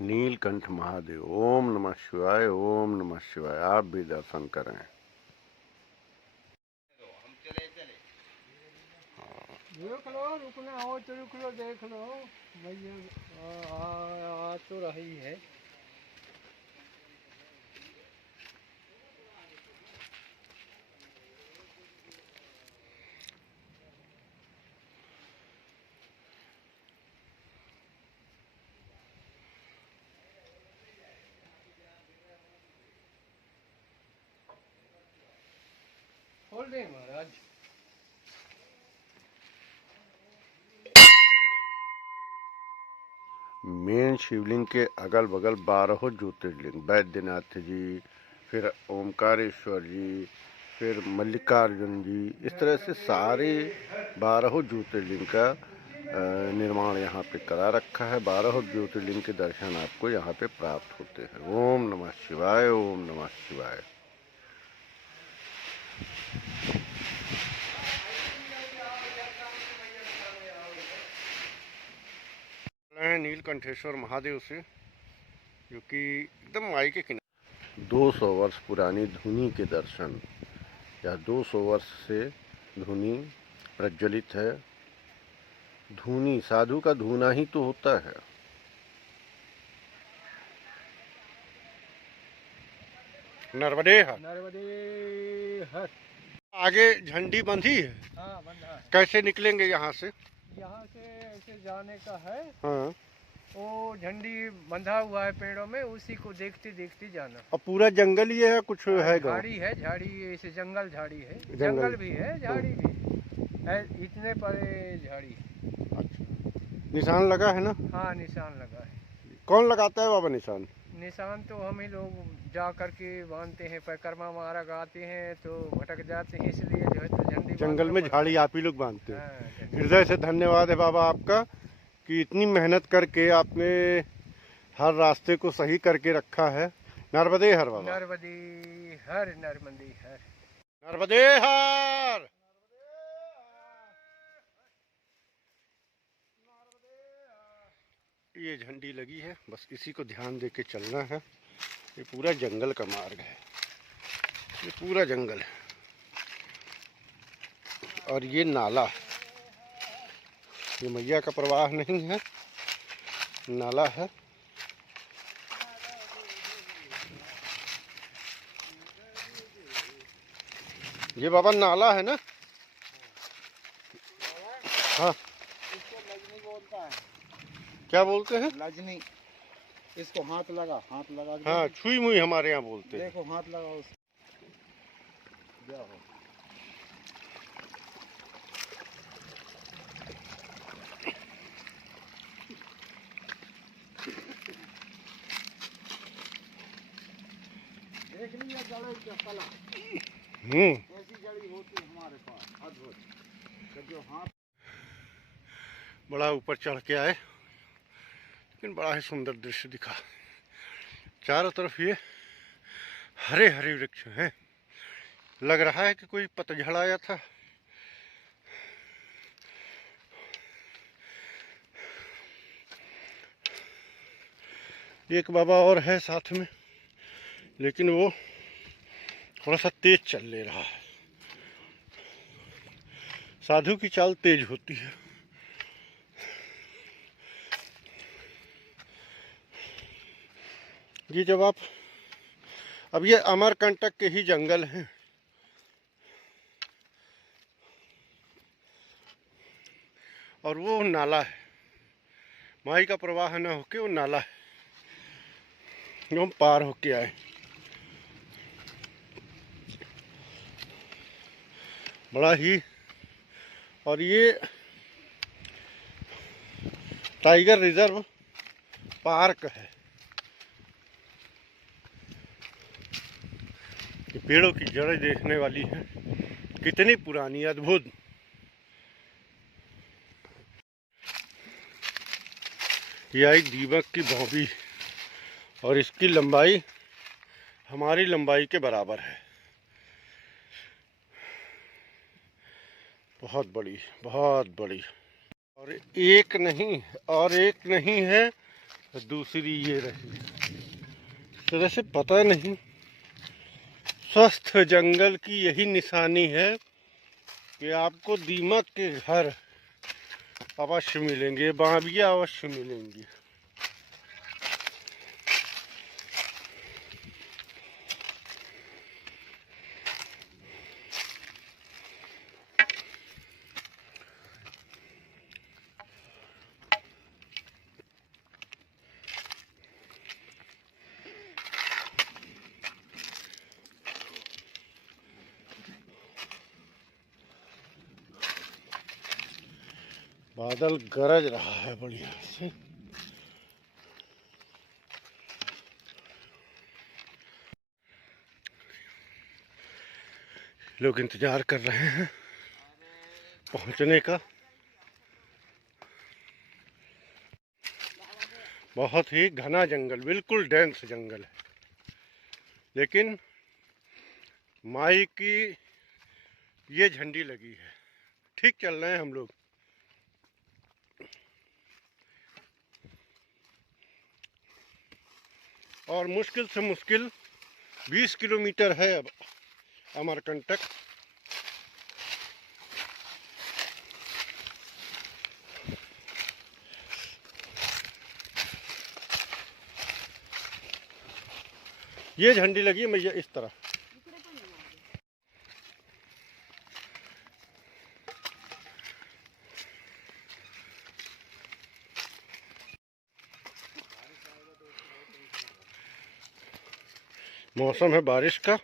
नीलकंठ महादेव। ओम नमः शिवाय, ओम नमः शिवाय। आप भी दर्शन करें। देख लो, रुकना हो तो रुक लो, देख लो भैया। आ तो रही है। खोल दे महाराज। मेन शिवलिंग के अगल बगल 12 ज्योतिर्लिंग, वैद्यनाथ जी, फिर ओमकारेश्वर जी, फिर मल्लिकार्जुन जी, इस तरह से सारे 12 ज्योतिर्लिंग का निर्माण यहाँ पे करा रखा है। 12 ज्योतिर्लिंग के दर्शन आपको यहाँ पे प्राप्त होते हैं। ओम नमः शिवाय, ओम नमः शिवाय। नीलकंठेश्वर महादेव से, जो कि एकदम माई के किनारे 200 वर्ष पुरानी धुनी के दर्शन। यह 200 वर्ष से धुनी प्रज्वलित है। धुनी, साधु का धुना ही तो होता है। नर्मदे हर। नर्मदे हर। आगे झंडी बंधी है। हाँ, बंधा है। कैसे निकलेंगे यहाँ से? यहाँ से ऐसे जाने का है। हाँ। वो झंडी बंधा हुआ है पेड़ों में, उसी को देखते देखते जाना। और पूरा जंगल ही है, कुछ है गाँव? झाड़ी है, झाड़ी ऐसे जंगल झाड़ी है। जंगल भी है, झाड़ी भी है, इतने बड़े झाड़ी। अच्छा, निशान लगा है ना? हाँ, निशान लगा है। कौन लगाता है बाबा निशान? निशान तो हम ही लोग जा करके बांधते हैं। परिक्रमा मार्ग आते हैं तो भटक जाते हैं, इसलिए जो है तो झंडी जंगल में झाड़ी आप ही लोग बांधते हैं। हाँ, हृदय से धन्यवाद है बाबा आपका कि इतनी मेहनत करके आपने हर रास्ते को सही करके रखा है। नर्मदे हर बाबा। नर्मदे हर, नर्मदे हर, नर्मदे हर। ये झंडी लगी है, बस इसी को ध्यान दे के चलना है। ये पूरा जंगल का मार्ग है, ये पूरा जंगल है। और ये नाला, ये मैया का प्रवाह नहीं है, नाला है। ये बाबा नाला है ना? हाँ। इसको लजनी बोलता है। क्या बोलते हैं? लजनी। इसको हाथ लगा, हाथ लगा। हाँ, छुई मुई हमारे यहाँ बोलते हैं। देखो, हाथ लगा उसको। देख लिया जड़ी का कला। ऐसी जड़ी होती है हमारे पास, अद्भुत। जो हाथ बड़ा ऊपर चढ़ के आए, लेकिन बड़ा ही सुंदर दृश्य दिखा। चारों तरफ ये हरे हरे वृक्ष हैं। लग रहा है कि कोई पतझड़ आया था। एक बाबा और है साथ में, लेकिन वो थोड़ा सा तेज चल ले रहा है। साधु की चाल तेज होती है। ये जब आप, अब ये अमरकंटक के ही जंगल हैं। और वो नाला है, माई का प्रवाह न होके वो नाला है, जो हम पार होके आए। बड़ा ही, और ये टाइगर रिजर्व पार्क है। ये पेड़ों की जड़ें देखने वाली हैं, कितनी पुरानी, अद्भुत। ये आई दीमक की भौंबी, और इसकी लंबाई हमारी लंबाई के बराबर है। बहुत बड़ी, बहुत बड़ी। और एक नहीं है, दूसरी ये रही। इस तरह से पता नहीं, स्वस्थ जंगल की यही निशानी है कि आपको दीमक के घर अवश्य मिलेंगे, बाविया अवश्य मिलेंगी। बादल गरज रहा है बढ़िया से। लोग इंतजार कर रहे हैं पहुंचने का। बहुत ही घना जंगल, बिल्कुल डेंस जंगल है, लेकिन माई की ये झंडी लगी है। ठीक चल रहे हैं हम लोग। और मुश्किल से मुश्किल 20 किलोमीटर है अब अमरकंटक। ये झंडी लगी है मैया इस तरह। मौसम है बारिश का।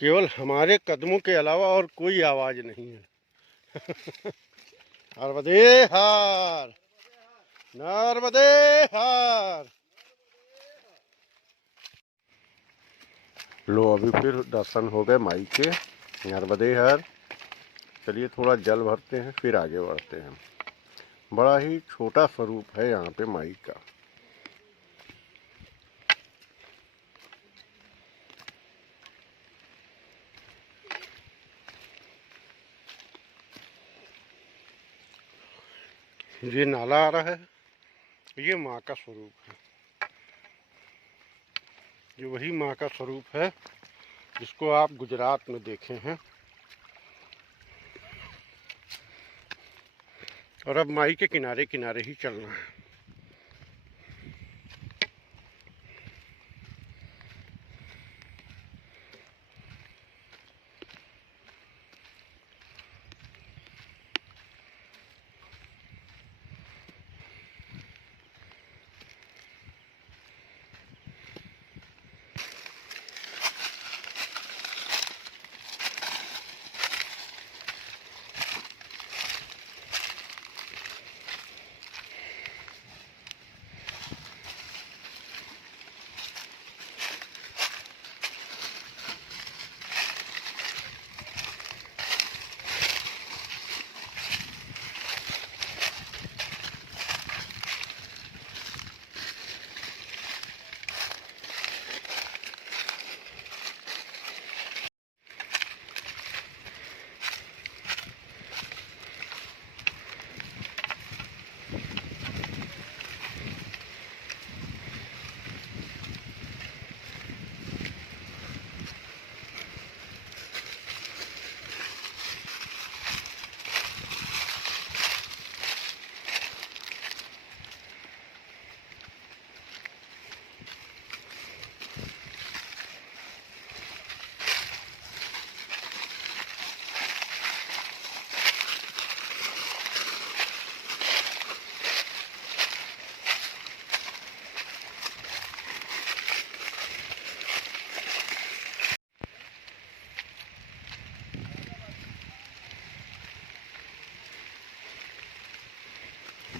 केवल हमारे कदमों के अलावा और कोई आवाज नहीं है। नर्मदे हार, नर्मदे हार। लो अभी फिर दर्शन हो गए माई के, नर्मदे हार। चलिए थोड़ा जल भरते हैं फिर आगे बढ़ते हैं। बड़ा ही छोटा स्वरूप है यहाँ पे माई का। ये नाला आ रहा है, ये माँ का स्वरूप है। ये वही माँ का स्वरूप है जिसको आप गुजरात में देखे हैं। और अब माई के किनारे किनारे ही चलना है।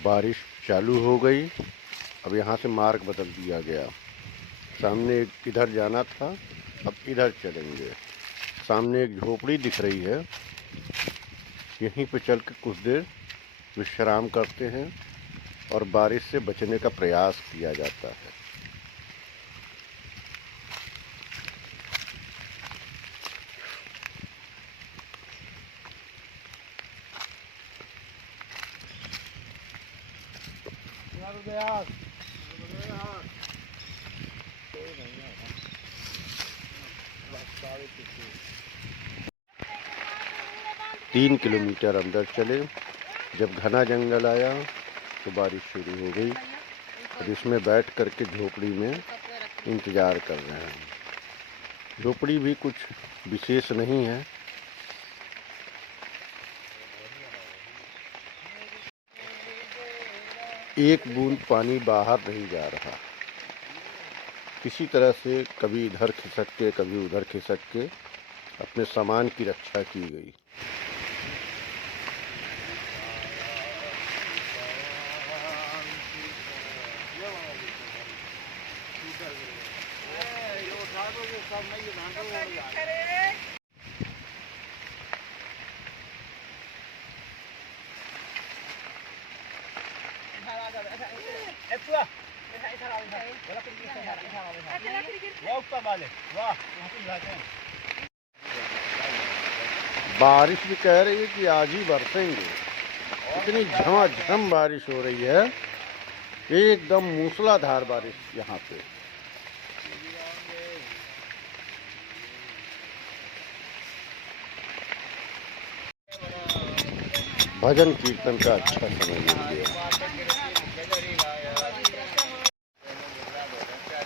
बारिश चालू हो गई। अब यहाँ से मार्ग बदल दिया गया। सामने इधर जाना था, अब इधर चलेंगे। सामने एक झोपड़ी दिख रही है, यहीं पे चल के कुछ देर विश्राम करते हैं और बारिश से बचने का प्रयास किया जाता है। यार 3 किलोमीटर अंदर चले, जब घना जंगल आया तो बारिश शुरू हो गई। अब इसमें बैठ करके झोपड़ी में इंतज़ार कर रहे हैं। झोपड़ी भी कुछ विशेष नहीं है। एक बूंद पानी बाहर नहीं जा रहा। किसी तरह से कभी इधर खिसक के कभी उधर खिसक के अपने सामान की रक्षा की गई। बारिश भी कह रही है कि आज ही बरसेंगे। इतनी झमाझम बारिश हो रही है, एकदम मूसलाधार बारिश यहाँ पे। भजन कीर्तन का अच्छा समय मिल गया।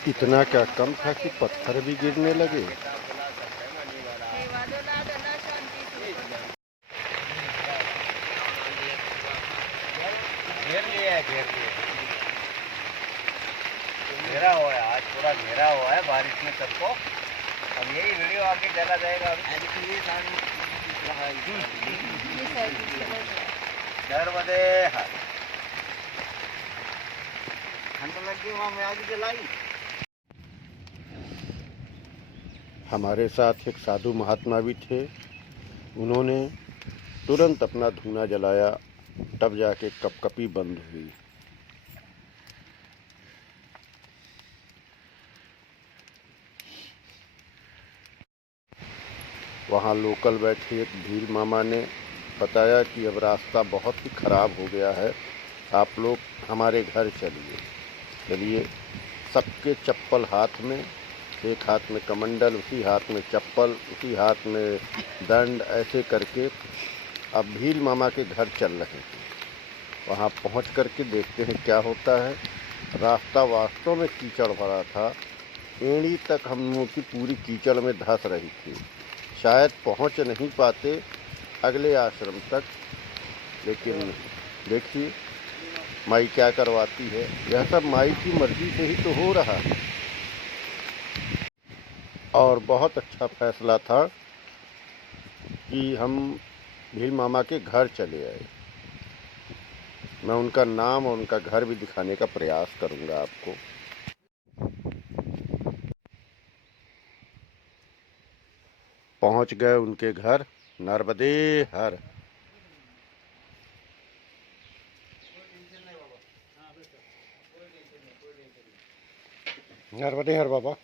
इतना क्या कम था कि पत्थर भी गिरने लगे। घेरा हुआ है, आज पूरा घेरा हुआ है बारिश में सबको। अब यही वीडियो आगे चला जाएगा। नर्मदे हर लगी वहाँ में आगे जलाई। हमारे साथ एक साधु महात्मा भी थे। उन्होंने तुरंत अपना धूना जलाया, तब जाके कपकपी बंद हुई। वहाँ लोकल बैठे एक भील मामा ने बताया कि अब रास्ता बहुत ही ख़राब हो गया है, आप लोग हमारे घर चलिए। चलिए, सबके चप्पल हाथ में, एक हाथ में कमंडल, उसी हाथ में चप्पल, उसी हाथ में दंड, ऐसे करके अब भील मामा के घर चल रहे थे। वहाँ पहुँच करके देखते हैं क्या होता है। रास्ता वास्तव में कीचड़ भरा था। एड़ी तक हम लोगों की पूरी कीचड़ में धंस रही थी। शायद पहुँच नहीं पाते अगले आश्रम तक, लेकिन देखिए माई क्या करवाती है। यह सब माई की मर्जी से ही तो हो रहा है। और बहुत अच्छा फैसला था कि हम भील मामा के घर चले आए। मैं उनका नाम और उनका घर भी दिखाने का प्रयास करूंगा आपको। पहुंच गए उनके घर। नर्मदे हर। नर्मदे हर बाबा।